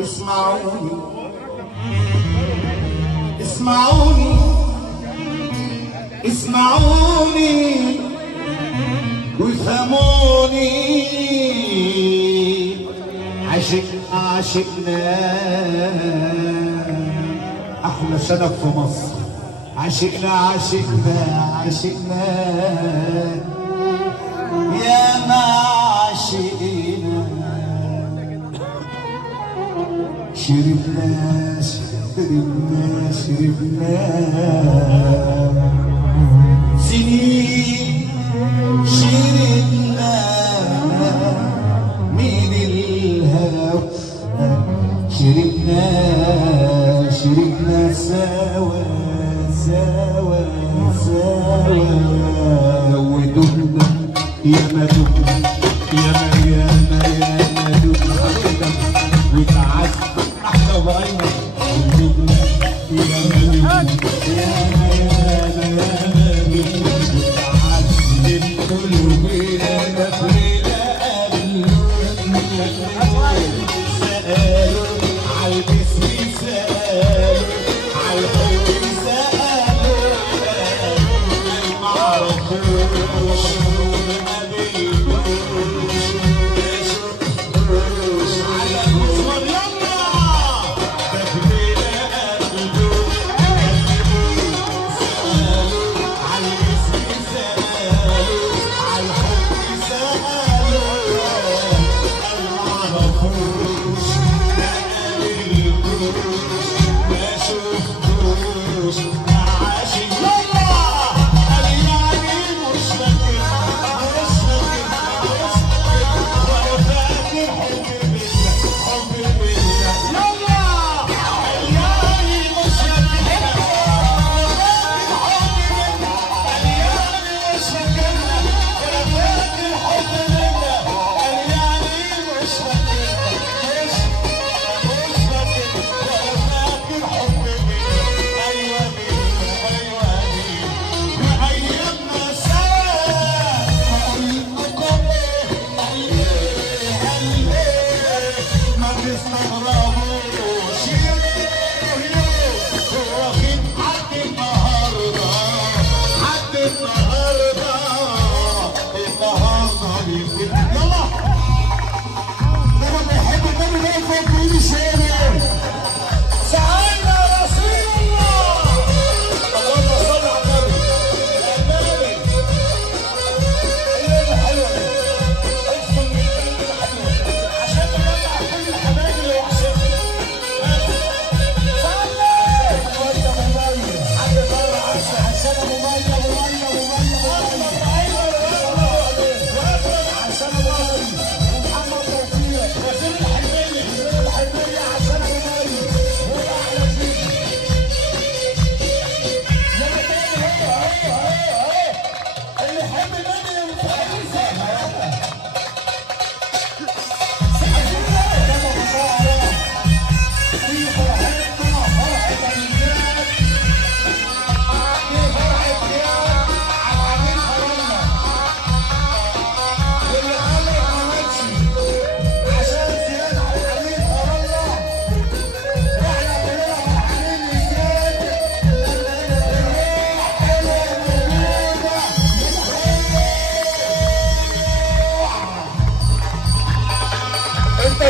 اسمعوني اسمعوني اسمعوني وافهموني. عشقنا احلى شنب في مصر. عشقنا يا ما عشقنا. شربنا سنين شربنا من الهوى. شربنا سوا ودمنا يا ما دمنا يا ما دمنا وتعدي احلى وعينا ودمنا يا ما وتعدي الكل بينا سألوا عالجسم سألوا عالحب سألوا معرفوش ما بيقولوش مشفتوش على الأسمر يلا تكبيرة قلبوش سألوا عالجسم سألوا عالحب سألوا معرفوش ما شفتوش عاشق يلا قال يعني مش فاكر ولا فاكر حب بينا يلا قال يعني مش فاكر قال يعني مش فاكر ولا فاكر حب بينا قال يعني مش فاكر انت